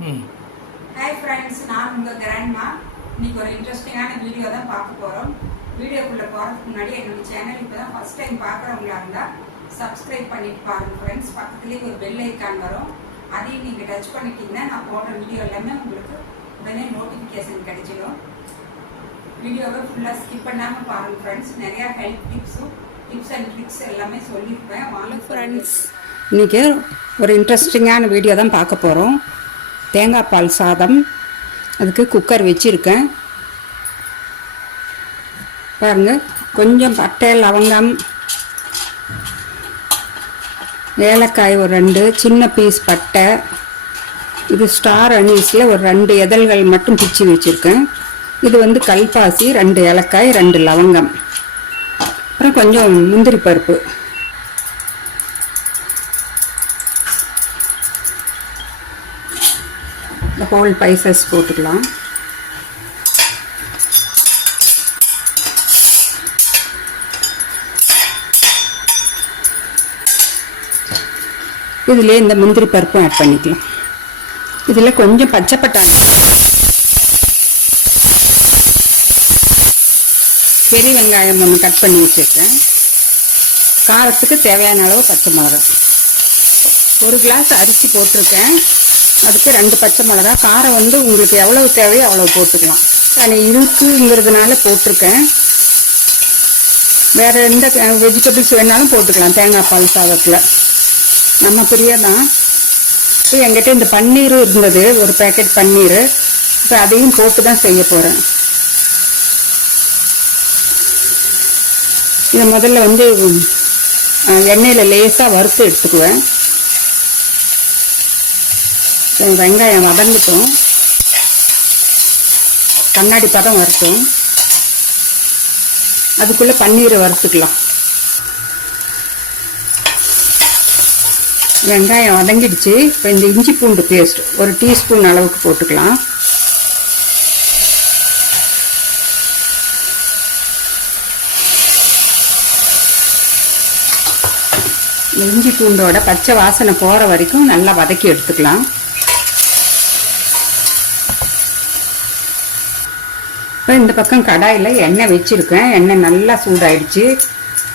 Hi hmm. Friends நான் உங்கள் grandma இன்னைக்கு ஒரு இன்ட்ரெஸ்டிங்கான வீடியோ தான் பார்க்க போகிறோம் வீடியோக்குள்ளே போகிறதுக்கு முன்னாடி என்னோட சேனல் இப்போ தான் ஃபஸ்ட் டைம் பார்க்குறவங்களா இருந்தால் சப்ஸ்கிரைப் பண்ணிட்டு பாருங்கள் ஃப்ரெண்ட்ஸ் பக்கத்துலேயே ஒரு பெல் ஐக்கான் வரும் அதையும் நீங்கள் டச் பண்ணிட்டீங்கன்னா நான் போடுற வீடியோ எல்லாமே உங்களுக்கு உடனே நோட்டிஃபிகேஷன் கிடைச்சிடும் வீடியோவை ஃபுல்லாக ஸ்கிப் பண்ணாமல் பாருங்கள் ஃப்ரெண்ட்ஸ் நிறையா ஹெல்த் டிப்ஸும் டிப்ஸ் அண்ட் ட்ரிக்ஸ் எல்லாமே சொல்லியிருப்பேன் வாங்க ஃப்ரெண்ட்ஸ் இன்றைக்கி ஒரு இன்ட்ரெஸ்டிங்கான வீடியோ தான் பார்க்க போகிறோம் தேங்காய் பால் சாதம் அதுக்கு குக்கர் வச்சுருக்கேன் பாருங்கள் கொஞ்சம் பட்டை லவங்கம் ஏலக்காய் ஒரு ரெண்டு சின்ன பீஸ் பட்டை இது ஸ்டார் அனீஸில் ஒரு ரெண்டு இதழ்கள் மட்டும் பிச்சு வச்சுருக்கேன் இது வந்து கல்பாசி ரெண்டு ஏலக்காய் ரெண்டு லவங்கம் அப்புறம் கொஞ்சம் முந்திரி பருப்பு ஹோல் பைசஸ் போட்டுக்கலாம் இதில் இந்த முந்திரி பருப்பும் ஆட் பண்ணிக்கலாம் இதில் கொஞ்சம் பச்சை பட்டாணி பெரிய வெங்காயம் ஒன்று கட் பண்ணி வச்சுருக்கேன் காரத்துக்கு தேவையான அளவு பச்சை மிளகாய் ஒரு கிளாஸ் அரிசி போட்டிருக்கேன் அடுத்து ரெண்டு பச்சை மிளகா காரம் வந்து உங்களுக்கு எவ்வளவு தேவையோ அவ்வளோ போட்டுக்கலாம் நான் இருக்குங்கிறதுனால போட்டிருக்கேன் வேறு எந்த வெஜிடபிள்ஸ் வேணாலும் போட்டுக்கலாம் தேங்காய் பால் சாதத்தில் நம்ம பிரியாதான் தான் இப்போ என்கிட்ட இந்த பன்னீர் இருந்தது ஒரு பேக்கெட் பன்னீர் இப்போ அதையும் போட்டு தான் செய்ய போகிறேன் இதை முதல்ல வந்து எண்ணெயில் லேசாக வறுத்து எடுத்துக்குவேன் வெங்காயம் வதங்கட்டும் கண்ணாடி பதம் வரட்டும் அதுக்குள்ளே பன்னீரை வறுத்துக்கலாம் வெங்காயம் வதங்கிடுச்சு இப்போ இந்த இஞ்சி பூண்டு பேஸ்ட் ஒரு டீஸ்பூன் அளவுக்கு போட்டுக்கலாம் இஞ்சி பூண்டோட பச்சை வாசனை போகிற வரைக்கும் நல்லா வதக்கி எடுத்துக்கலாம் இந்த பக்கம் கடாயில் எண்ணெய் வச்சுருக்கேன் எண்ணெய் நல்லா சூடாயிடுச்சு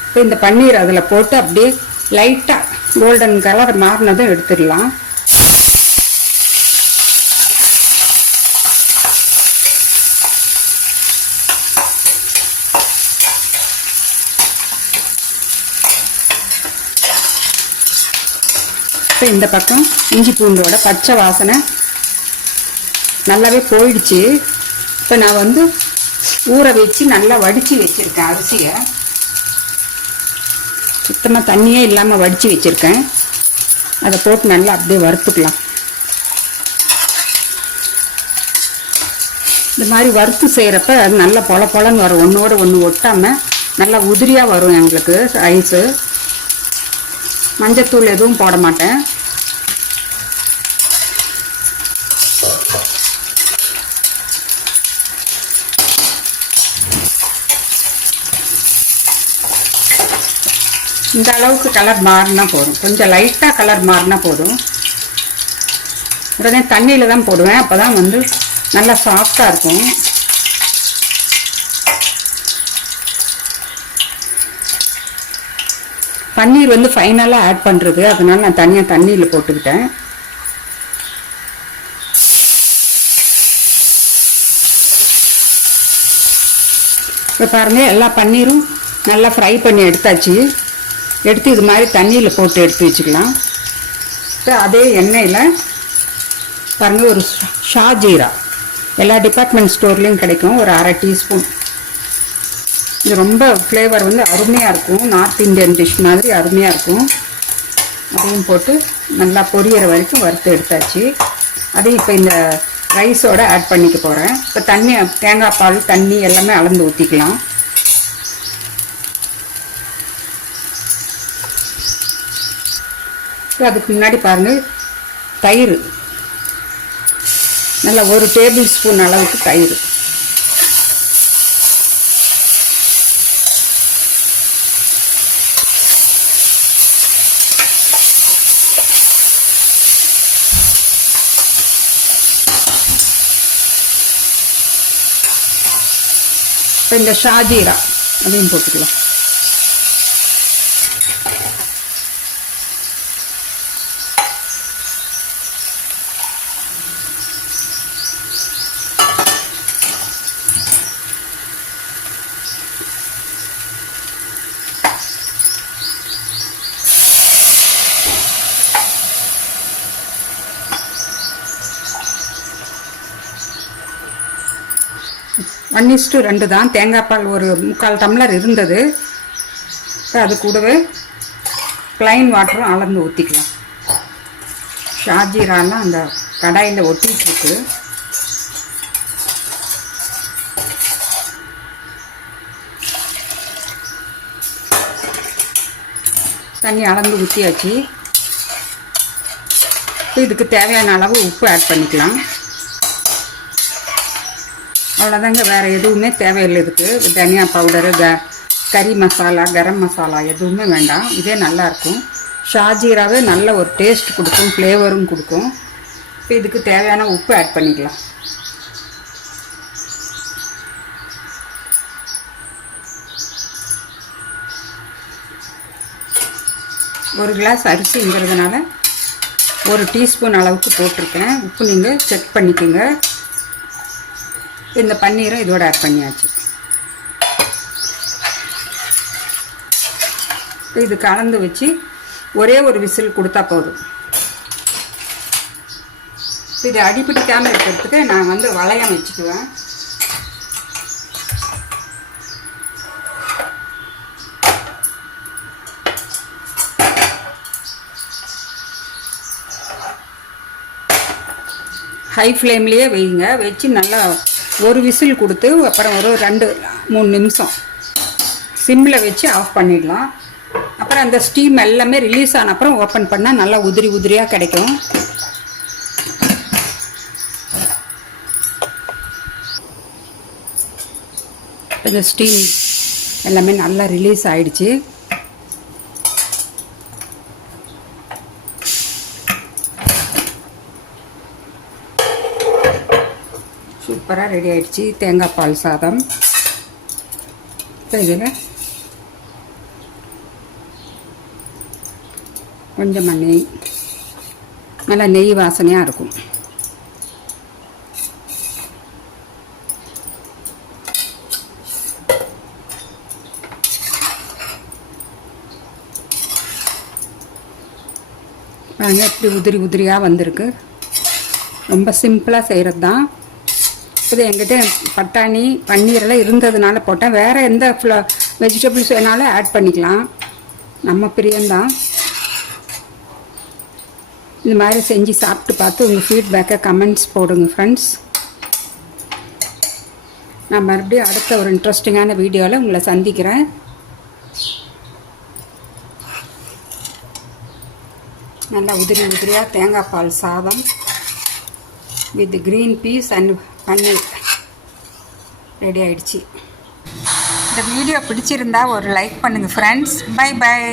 இப்போ இந்த பன்னீர் அதில் போட்டு அப்படியே லைட்டாக கோல்டன் கலர் மாறினதும் எடுத்துடலாம் இப்போ இந்த பக்கம் இஞ்சி பூண்டோட பச்சை வாசனை நல்லாவே போயிடுச்சு இப்போ நான் வந்து ஊற வச்சு நல்லா வடித்து வச்சுருக்கேன் அரிசியை சுத்தமாக தண்ணியே இல்லாமல் வடித்து வச்சுருக்கேன் அதை போட்டு நல்லா அப்படியே வறுத்துக்கலாம் இந்த மாதிரி வறுத்து செய்கிறப்ப அது நல்லா பொல பொலன்னு வரும் ஒன்றோட ஒன்று ஒட்டாமல் நல்லா உதிரியாக வரும் எங்களுக்கு ரைஸு மஞ்சத்தூள் எதுவும் போட மாட்டேன் இந்த அளவுக்கு கலர் மாறினா போதும் கொஞ்சம் லைட்டாக கலர் மாறினா போதும் உடனே தண்ணியில் தான் போடுவேன் அப்போ தான் வந்து நல்லா சாஃப்டாக இருக்கும் பன்னீர் வந்து ஃபைனலாக ஆட் பண்ணுறது அதனால் நான் தனியாக தண்ணியில் போட்டுக்கிட்டேன் இப்போ பாருங்கள் எல்லா பன்னீரும் நல்லா ஃப்ரை பண்ணி எடுத்தாச்சு எடுத்து இது மாதிரி தண்ணியில் போட்டு எடுத்து வச்சுக்கலாம் இப்போ அதே எண்ணெயில் பாருங்கள் ஒரு ஜீரா எல்லா டிபார்ட்மெண்ட் ஸ்டோர்லேயும் கிடைக்கும் ஒரு அரை டீஸ்பூன் இது ரொம்ப ஃப்ளேவர் வந்து அருமையாக இருக்கும் நார்த் இந்தியன் டிஷ் மாதிரி அருமையாக இருக்கும் அதையும் போட்டு நல்லா பொரியற வரைக்கும் வறுத்து எடுத்தாச்சு அதையும் இப்போ இந்த ரைஸோடு ஆட் பண்ணிக்க போகிறேன் இப்போ தண்ணி தேங்காய் பால் தண்ணி எல்லாமே அளந்து ஊற்றிக்கலாம் அதுக்கு முன்னாடி பாருங்கள் தயிர் நல்லா ஒரு டேபிள் ஸ்பூன் அளவுக்கு தயிர் இப்போ இந்த ஷாஜீரா அதையும் போட்டுக்கலாம் ஒன் இஸ்டு ரெண்டு தான் தேங்காய் பால் ஒரு முக்கால் டம்ளர் இருந்தது இப்போ அது கூடவே ப்ளைன் வாட்டரும் அளந்து ஊற்றிக்கலாம் ஷாஜீராலாம் அந்த கடாயில் ஒட்டிகிட்ருக்கு தண்ணி அளந்து ஊற்றியாச்சு இப்போ இதுக்கு தேவையான அளவு உப்பு ஆட் பண்ணிக்கலாம் அவ்வளோதாங்க வேறு எதுவுமே தேவையில்லை இதுக்கு தனியா பவுடரு க கறி மசாலா கரம் மசாலா எதுவுமே வேண்டாம் இதே நல்லாயிருக்கும் ஷாஜீராவே நல்ல ஒரு டேஸ்ட் கொடுக்கும் ஃப்ளேவரும் கொடுக்கும் இப்போ இதுக்கு தேவையான உப்பு ஆட் பண்ணிக்கலாம் ஒரு கிளாஸ் அரிசிங்கிறதுனால ஒரு டீஸ்பூன் அளவுக்கு போட்டிருக்கேன் உப்பு நீங்கள் செக் பண்ணிக்கோங்க இந்த பன்னீரை இதோட ஆட் பண்ணியாச்சு இது கலந்து வச்சு ஒரே ஒரு விசில் கொடுத்தா போதும் இது அடிப்பிடிக்காமல் இருக்கிறதுக்கு நான் வந்து வளையம் வச்சுக்குவேன் ஹை ஃப்ளேம்லேயே வைங்க வச்சு நல்லா ஒரு விசில் கொடுத்து அப்புறம் ஒரு ரெண்டு மூணு நிமிஷம் சிம்மில் வச்சு ஆஃப் பண்ணிடலாம் அப்புறம் அந்த ஸ்டீம் எல்லாமே ரிலீஸ் ஆன அப்புறம் ஓப்பன் பண்ணால் நல்லா உதிரி உதிரியாக கிடைக்கும் இந்த ஸ்டீம் எல்லாமே நல்லா ரிலீஸ் ஆகிடுச்சு சூப்பராக ரெடி ஆகிடுச்சி தேங்காய் பால் சாதம் இப்போ இதில் கொஞ்சமாக நெய் நல்லா நெய் வாசனையாக இருக்கும் பாருங்கள் எப்படி உதிரி உதிரியாக வந்திருக்கு ரொம்ப சிம்பிளாக செய்கிறது தான் ஆக்சுவலி என்கிட்ட பட்டாணி எல்லாம் இருந்ததுனால போட்டேன் வேறு எந்த ஃப்ள வெஜிடபிள்ஸ் வேணாலும் ஆட் பண்ணிக்கலாம் நம்ம பிரியந்தான் இந்த மாதிரி செஞ்சு சாப்பிட்டு பார்த்து உங்கள் ஃபீட்பேக்கை கமெண்ட்ஸ் போடுங்க ஃப்ரெண்ட்ஸ் நான் மறுபடியும் அடுத்த ஒரு இன்ட்ரெஸ்டிங்கான வீடியோவில் உங்களை சந்திக்கிறேன் நல்லா உதிரி உதிரியாக தேங்காய் பால் சாதம் with green peas and paneer ready ஆயிடுச்சு இந்த வீடியோ பிடிச்சிருந்தா ஒரு லைக் பண்ணுங்கள் ஃப்ரெண்ட்ஸ் பை பை